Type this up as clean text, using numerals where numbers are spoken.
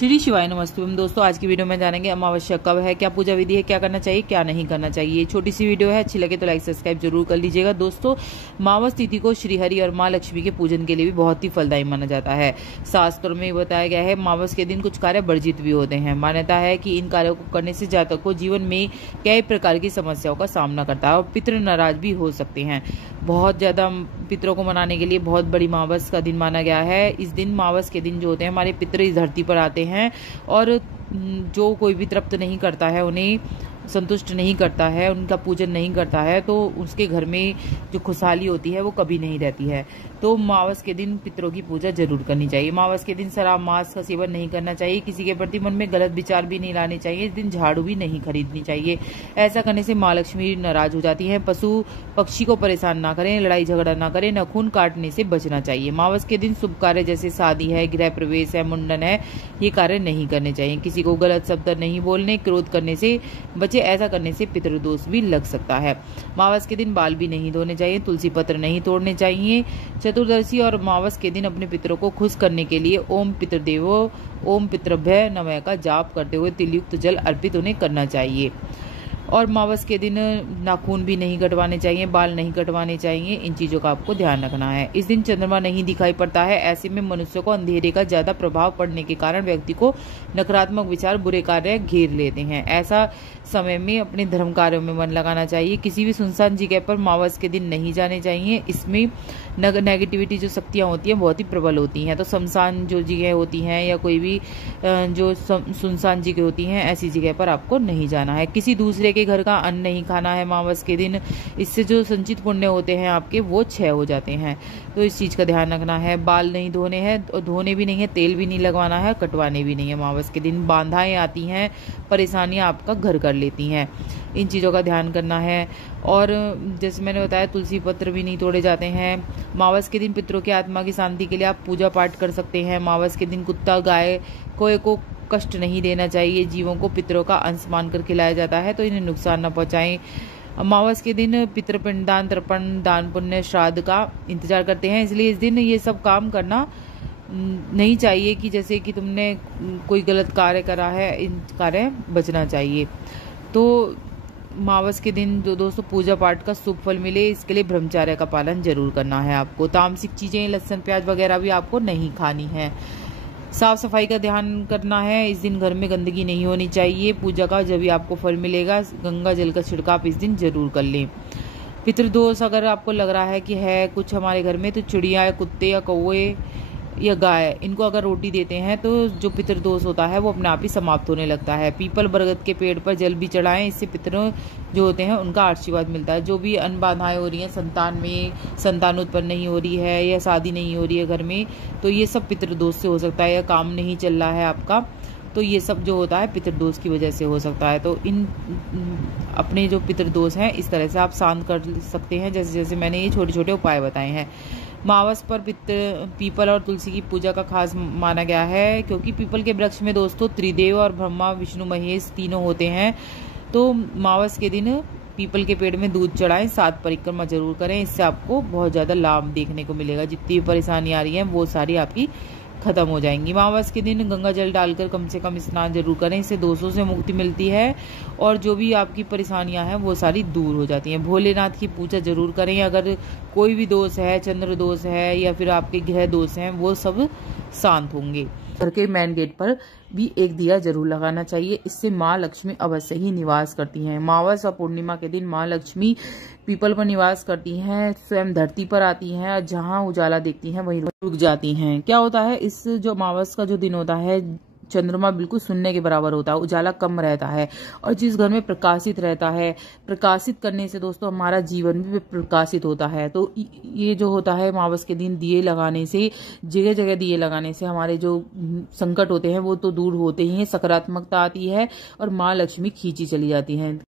श्री शिवाय नमस्ते दोस्तों। आज की वीडियो में जानेंगे अमावस्या कब है, क्या पूजा विधि है, क्या करना चाहिए क्या नहीं करना चाहिए। छोटी सी वीडियो है, अच्छी लगे तो लाइक सब्सक्राइब जरूर कर लीजिएगा। दोस्तों, अमावस तिथि को श्री हरि और माँ लक्ष्मी के पूजन के लिए भी बहुत ही फलदायी माना जाता है। शास्त्रों में बताया गया है अमावस के दिन कुछ कार्य वर्जित भी होते हैं। मान्यता है कि इन कार्यों को करने से जातक को जीवन में कई प्रकार की समस्याओं का सामना करता है और पितृ नाराज भी हो सकते हैं। बहुत ज्यादा पितरों को मनाने के लिए बहुत बड़ी अमावस का दिन माना गया है। इस दिन अमावस के दिन जो होते हैं हमारे पितृ इस धरती पर आते हैं और जो कोई भी तृप्त नहीं करता है, उन्हें संतुष्ट नहीं करता है, उनका पूजन नहीं करता है, तो उसके घर में जो खुशहाली होती है वो कभी नहीं रहती है। तो अमावस के दिन पितरों की पूजा जरूर करनी चाहिए। अमावस के दिन शराब मांस का सेवन नहीं करना चाहिए। किसी के प्रति मन में गलत विचार भी नहीं लाने चाहिए। इस दिन झाड़ू भी नहीं खरीदनी चाहिए। ऐसा करने से माँ लक्ष्मी नाराज हो जाती है। पशु पक्षी को परेशान ना करें, लड़ाई झगड़ा ना करें, नाखून काटने से बचना चाहिए। अमावस के दिन शुभ कार्य जैसे शादी है, गृह प्रवेश है, मुंडन है, ये कार्य नहीं करने चाहिए। किसी को गलत शब्द नहीं बोलने, क्रोध करने से बचे। ऐसा करने से पितृदोष भी लग सकता है। अमावस के दिन बाल भी नहीं धोने चाहिए, तुलसी पत्र नहीं तोड़ने चाहिए। चतुर्दशी और अमावस के दिन अपने पितरों को खुश करने के लिए ओम पितृदेवो ओम पितृभ्य नमः का जाप करते हुए तिलयुक्त जल अर्पित उन्हें करना चाहिए। और अमावस के दिन नाखून भी नहीं कटवाने चाहिए, बाल नहीं कटवाने चाहिए। इन चीजों का आपको ध्यान रखना है। इस दिन चंद्रमा नहीं दिखाई पड़ता है। ऐसे में मनुष्य को अंधेरे का ज्यादा प्रभाव पड़ने के कारण व्यक्ति को नकारात्मक विचार, बुरे कार्य घेर लेते हैं। ऐसा समय में अपने धर्म कार्यों में मन लगाना चाहिए। किसी भी सुनसान जगह पर अमावस के दिन नहीं जाने चाहिए। इसमें नेगेटिविटी जो शक्तियां होती हैं बहुत ही प्रबल होती हैं। तो शमशान जो जगह होती हैं या कोई भी जो सुनसान जगह होती हैं, ऐसी जगह पर आपको नहीं जाना है। किसी दूसरे के घर का अन्न नहीं खाना है अमावस के दिन। इससे जो संचित पुण्य होते हैं आपके वो क्षय हो जाते हैं। तो इस चीज का ध्यान रखना है। बाल नहीं धोने हैं, और धोने भी नहीं है, तेल भी नहीं लगवाना है, कटवाने भी नहीं है। अमावस के दिन बाधाएं आती हैं, परेशानियां आपका घर कर लेती हैं। इन चीज़ों का ध्यान करना है। और जैसे मैंने बताया तुलसी पत्र भी नहीं तोड़े जाते हैं। अमावस के दिन पितरों की आत्मा की शांति के लिए आप पूजा पाठ कर सकते हैं। अमावस के दिन कुत्ता, गाय को कष्ट नहीं देना चाहिए। जीवों को पितरों का अंश मानकर खिलाया जाता है, तो इन्हें नुकसान न पहुंचाएं। अमावस के दिन पितृपिंडदान, तर्पण, दान, पुण्य, श्राद्ध का इंतजार करते हैं। इसलिए इस दिन ये सब काम करना नहीं चाहिए कि जैसे कि तुमने कोई गलत कार्य करा है, इन कार्य बचना चाहिए। तो अमावस के दिन जो दोस्तों पूजा पाठ का शुभ फल मिले, इसके लिए ब्रह्मचर्य का पालन जरूर करना है आपको। तामसिक चीजें, लहसुन प्याज वगैरह भी आपको नहीं खानी है। साफ सफाई का ध्यान करना है। इस दिन घर में गंदगी नहीं होनी चाहिए। पूजा का जब भी आपको फल मिलेगा। गंगा जल का छिड़काव इस दिन जरूर कर लें। पितृदोष अगर आपको लग रहा है कि है कुछ हमारे घर में, तो चिड़िया या कुत्ते या कौवे या गाय, इनको अगर रोटी देते हैं तो जो पितृदोष होता है वो अपने आप ही समाप्त होने लगता है। पीपल बरगद के पेड़ पर जल भी चढ़ाएं। इससे पितरों जो होते हैं उनका आशीर्वाद मिलता है। जो भी अन्न बाधाएं हो रही हैं, संतान में संतान उत्पन्न नहीं हो रही है या शादी नहीं हो रही है घर में, तो ये सब पितृदोष से हो सकता है। या काम नहीं चल रहा है आपका, तो ये सब जो होता है पितृदोष की वजह से हो सकता है। तो इन अपने जो पितृदोष हैं इस तरह से आप शांत कर सकते हैं, जैसे जैसे मैंने ये छोटे छोटे उपाय बताए हैं। अमावस पर पीपल और तुलसी की पूजा का खास माना गया है, क्योंकि पीपल के वृक्ष में दोस्तों त्रिदेव और ब्रह्मा, विष्णु, महेश तीनों होते हैं। तो अमावस के दिन पीपल के पेड़ में दूध चढ़ाएं, 7 परिक्रमा जरूर करें। इससे आपको बहुत ज्यादा लाभ देखने को मिलेगा। जितनी भी परेशानी आ रही है वो सारी आपकी खत्म हो जाएंगी। अमावस के दिन गंगा जल डालकर कम से कम स्नान जरूर करें। इससे दोषों से मुक्ति मिलती है और जो भी आपकी परेशानियां हैं वो सारी दूर हो जाती हैं। भोलेनाथ की पूजा जरूर करें। अगर कोई भी दोष है, चंद्र दोष है या फिर आपके ग्रह दोष हैं, वो सब शांत होंगे। घर के मेन गेट पर भी एक दिया जरूर लगाना चाहिए। इससे माँ लक्ष्मी अवश्य ही निवास करती हैं। अमावस और पूर्णिमा के दिन माँ लक्ष्मी पीपल पर निवास करती हैं, स्वयं धरती पर आती हैं और जहाँ उजाला देखती हैं वहीं रुक जाती हैं। क्या होता है, इस जो अमावस का जो दिन होता है, चंद्रमा बिल्कुल शून्य के बराबर होता है, उजाला कम रहता है। और जिस घर में प्रकाशित रहता है, प्रकाशित करने से दोस्तों हमारा जीवन भी प्रकाशित होता है। तो ये जो होता है अमावस के दिन दिए लगाने से, जगह जगह दिए लगाने से हमारे जो संकट होते हैं वो तो दूर होते ही हैं, सकारात्मकता आती है और माँ लक्ष्मी खींची चली जाती हैं।